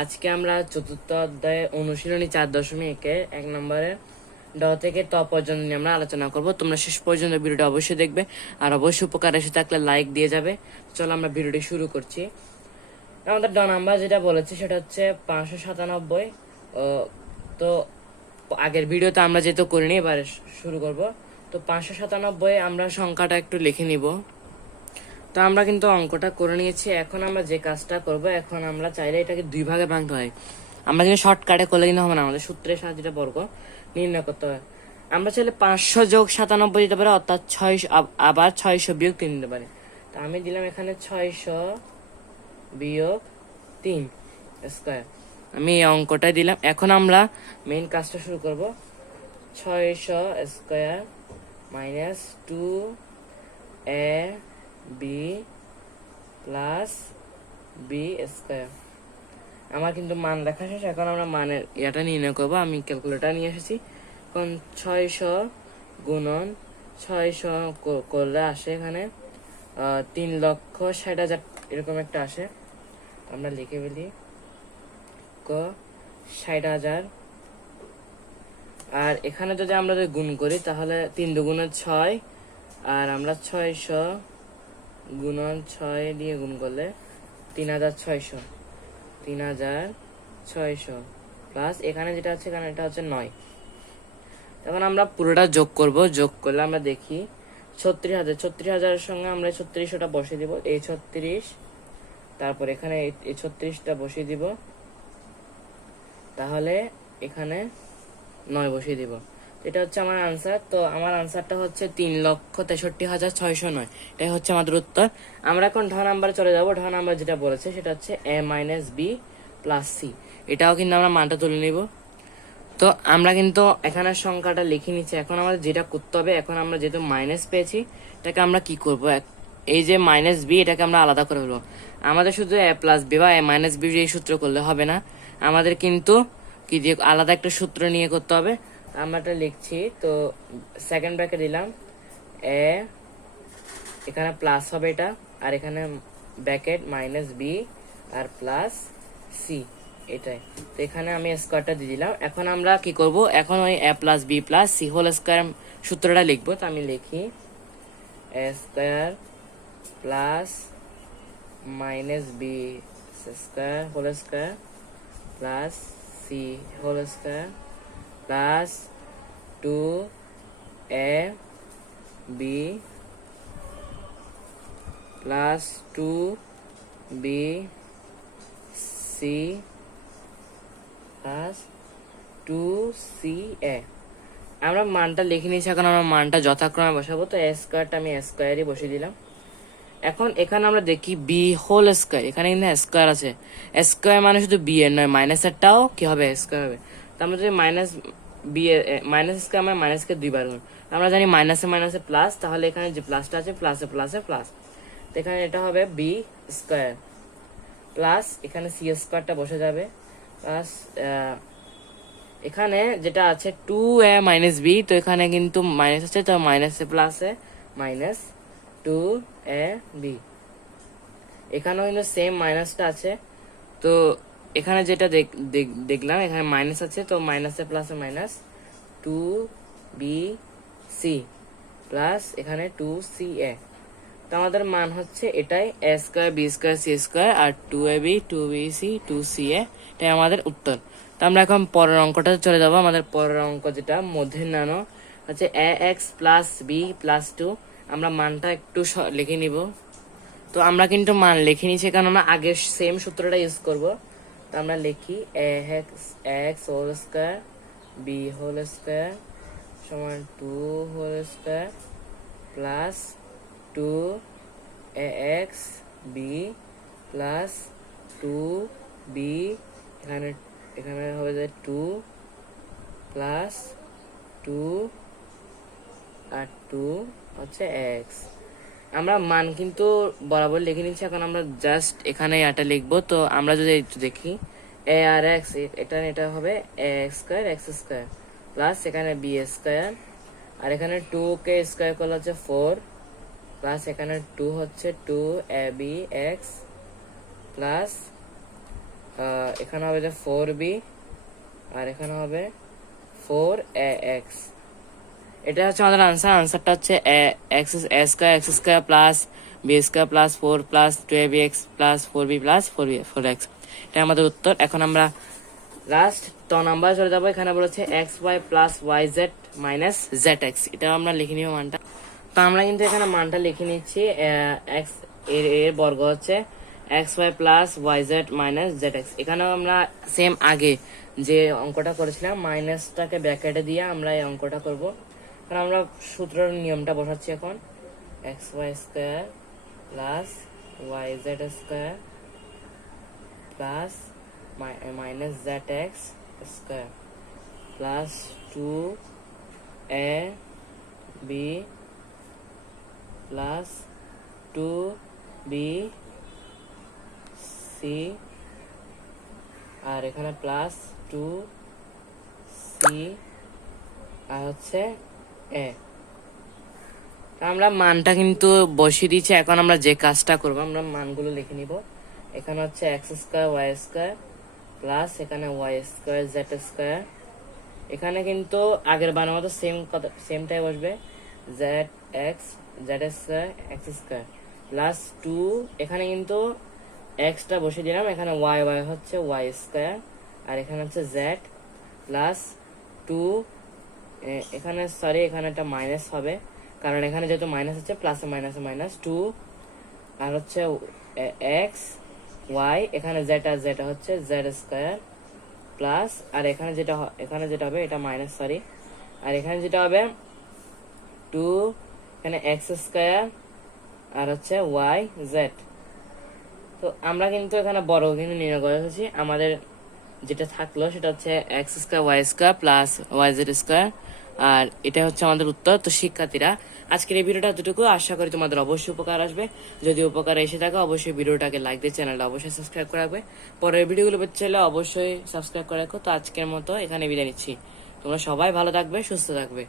আজকে আমরা চতুর্থ অধ্যায়ে অনুশীলনী 4.1 এক নম্বরে ড থেকে ত পর্যন্ত নিয়ে আমরা আলোচনা করব। তোমরা শেষ পর্যন্ত ভিডিওটা অবশ্যই দেখবে আর অবশ্যই উপকার এসে থাকলে লাইক দিয়ে যাবে। চলো আমরা ভিডিওটি শুরু করছি। আমাদের ড নাম্বার যেটা বলেছে সেটা হচ্ছে 597। তো আগের ভিডিওতে আমরা যেহেতু করিনি, এবার শুরু করব। তো 597 আমরা সংখ্যাটা একটু লিখে নিব। তো আমরা কিন্তু অঙ্কটা করে নিয়েছি। এখন আমরা যে কাজটা করব, এখন আমরা চাইলে এটাকে দুই ভাগে ভাঙতে হয়। আমরা কিন্তু শর্টকাটে করলে কিন্তু হবে না, আমাদের সূত্রের সাহায্যে বর্গ নির্ণয় করতে হয়। আমরা চাইলে 500 যোগ 97 দিতে পারি, অর্থাৎ 600, আবার 600 বিয়োগ 3 দিতে পারি। তো আমি দিলাম এখানে 600 বিয়োগ 3 স্কয়ার। আমি এই অঙ্কটাই দিলাম। এখন আমরা মেইন কাজটা শুরু করব। 600 square minus 2a b plus b square. আমার কিন্তু মান লেখা শেষ। এখন আমরা মানের ইয়াটা নির্ণয় করবো। আমি ক্যালকুলেটর নিয়ে এসেছি। এখন 600 গুণন 600 করলে আসে এখানে 3,60,000 এরকম একটা আসে। আমরা লিখে ফেলি 60,000। আর এখানে যদি আমরা গুণ করি তাহলে 3 দুগুণে 6, আর আমরা 600 গুণন 6 দিয়ে গুণ করলে 3,600 প্লাস এখানে যেটা আছে এখানে এটা হচ্ছে 9। এখন আমরা পুরোটা যোগ করব। যোগ করলে আমরা দেখি 36,000 সঙ্গে আমরা 36টা বসিয়ে দিব। এই 36, তারপর এখানে এই 36টা বসিয়ে দিব, তাহলে এখানে 9 বসিয়ে দিব। এটা হচ্ছে আমার আনসার। তো আমার আনসারটা হচ্ছে 3,63,609। এটাই হচ্ছে আমাদের উত্তর। আমরা এখন ঢ নাম্বারে চলে যাব। ঢ নাম্বার যেটা বলেছে সেটা হচ্ছে a minus b plus c. এটাও কিন্তু আমরা মানটা তুলে নিব। তো আমরা কিন্তু এখানে সংখ্যাটা লিখে নিচ্ছি। এখন আমাদের যেটা করতে হবে, এখন আমরা যেহেতু মাইনাস পেয়েছি, এটাকে আমরা কি করব, এই যে মাইনাস বি এটাকে আমরা আলাদা করে ফেলবো। আমাদের শুধু এ প্লাস বি বা এ মাইনাস বি এই সূত্র করলে হবে না, আমাদের কিন্তু কি দিয়ে আলাদা একটা সূত্র নিয়ে করতে হবে। আমরা এটা লিখছি। তো সেকেন্ড ব্র্যাকেট দিলাম এ, এখানে প্লাস হবে এটা, আর এখানে ব্র্যাকেট মাইনাস বি আর প্লাস সি, এটাই। তো এখানে আমি স্কোয়ারটা দিয়ে দিলাম। এখন আমরা কি করব, এখন ওই a plus b plus c whole square সূত্রটা লিখবো। তো আমি লিখি a square plus minus b square whole square plus c whole square plus 2a b plus 2b c plus 2ca। আমরা মানটা লিখে নিয়েছি। এখন আমরা মানটা যথাক্রমে বসাবো। তো এ স্কোয়ারটা আমি স্কোয়ারই বসিয়ে দিলাম। এখন এখানে আমরা দেখি বি হোল স্কোয়ার, এখানে কিন্তু স্কোয়ার আছে। স্কোয়ার মানে শুধু বি এর নয়, মাইনাস এরটাও কি হবে, স্কোয়ার হবে। তো আমরা যদি মাইনাস বি মাইনাস স্কোয়ার মানে মাইনাসকে দুইবার গুণ। আমরা জানি মাইনাসে মাইনাসে প্লাস, তাহলে এখানে যে প্লাসটা আছে প্লাসে প্লাসে প্লাস। তো এখানে এটা হবে বি স্কোয়ার প্লাস এখানে সি স্কোয়ারটা বসে যাবে প্লাস এখানে যেটা আছে 2a মাইনাস বি। তো এখানে কিন্তু মাইনাস আছে, তো মাইনাসে প্লাসে মাইনাস 2a বি। এখানেও কিন্তু সেম মাইনাসটা আছে। তো এখানে যেটা দেখলাম এখানে মাইনাস আছে, তো মাইনাসে প্লাসে মাইনাস 2b সি প্লাস এখানে 2ca। তো আমাদের মান হচ্ছে এটাই, a square b square c square আর 2ab 2bc 2ca, এটাই আমাদের উত্তর। তো আমরা এখন পরের অঙ্কটা চলে যাবো। আমাদের পরের অঙ্ক যেটা মধ্যাহ্ন হচ্ছে ax প্লাস বি প্লাস 2। আমরা মানটা একটু লিখে নিব। তো আমরা কিন্তু মান লিখে নিচ্ছি কারণ আমরা আগের সেম সূত্রটা ইউজ করব। তো আমরা লিখি ax whole square b whole square সমান 2 whole square plus 2ax b plus 2b, এখানে এখানে হবে যে 2 প্লাস 2 আর 2 হচ্ছে x। আমরা মান কিন্তু বরাবর লিখে নিচ্ছি। এখন আমরা জাস্ট এখানে এটা লিখবো। তো আমরা যদি একটু দেখি a আর x, এটা হবে ax square x square plus এখানে বি স্কোয়ার, আর এখানে 2কে স্কোয়ার করলে হচ্ছে 4 প্লাস এখানে 2 হচ্ছে 2ab x প্লাস এখানে হবে যে 4b, আর এখানে হবে 4ax। এটা হচ্ছে আমাদের আনসারটা হচ্ছে a square x square plus b square plus 4 plus 12bx plus 4b plus 4x। এটা আমাদের উত্তর। এখন আমরা লাস্ট নাম্বার চলে যাবো। এখানে বলেছে xy plus yz minus zx। এটা আমরা লিখে নিব মানটা। তো আমরা কিন্তু এখানে মানটা লিখে নিচ্ছি। এক্স এর বর্গ হচ্ছে xy plus yz minus zx। এখানেও আমরা সেম আগে যে অঙ্কটা করেছিলাম মাইনাসটাকে ব্র্যাকেটে দিয়ে আমরা এই অঙ্কটা করব। কারণ আমরা সূত্রের নিয়মটা বসাচ্ছি এখন। xy square plus yz square plus minus zx square plus 2ab plus 2b c আর এখানে প্লাস 2c আর হচ্ছে এ। আমরা মানটা কিন্তু বসিয়ে দিচ্ছি। এখন আমরা যে কাজটা করবো, আমরা মানগুলো লিখে নিব। এখানে হচ্ছে x square y square plus এখানে ওয়াই স্কয়ার জেড স্কয়ার। এখানে কিন্তু আগের বারের মতো সেমটাই বসবে, Z x Z square x square plus 2। এখানে কিন্তু এক্সটা বসিয়ে দিলাম, এখানে ওয়াই ওয়াই হচ্ছে ওয়াই স্কয়ার আর এখানে হচ্ছে জেড প্লাস 2। এখানে সরি এখানে একটা মাইনাস হবে, কারণ এখানে যেহেতু মাইনাস হচ্ছে প্লাসে মাইনাসে মাইনাস 2 আর হচ্ছে এক্স ওয়াই। এখানে যেটা হচ্ছে জেড স্কয়ার প্লাস আর এখানে যেটা হবে এটা মাইনাস সরি, আর এখানে যেটা হবে 2 এখানে এক্স স্কয়ার আর হচ্ছে ওয়াই জেড। তো আমরা কিন্তু এখানে বড় কিন্তু নির্ণয় করে রেখেছি। আমাদের যেটা থাকলো সেটা হচ্ছে x square y square plus y z square, আর এটা হচ্ছে আমাদের উত্তর। তো শিক্ষার্থীরা আজকের এই ভিডিওটা এতটুকু। আশা করি তোমাদের অবশ্যই উপকার আসবে। যদি উপকার এসে থাকে অবশ্যই ভিডিওটাকে লাইক দিয়ে চ্যানেলটা অবশ্যই সাবস্ক্রাইব করে রাখবে। পরের ভিডিওগুলো পেতে চাইলে অবশ্যই সাবস্ক্রাইব করে রাখো। তো আজকের মতো এখানে বিদায় নিচ্ছি। তোমরা সবাই ভালো থাকবে, সুস্থ থাকবে।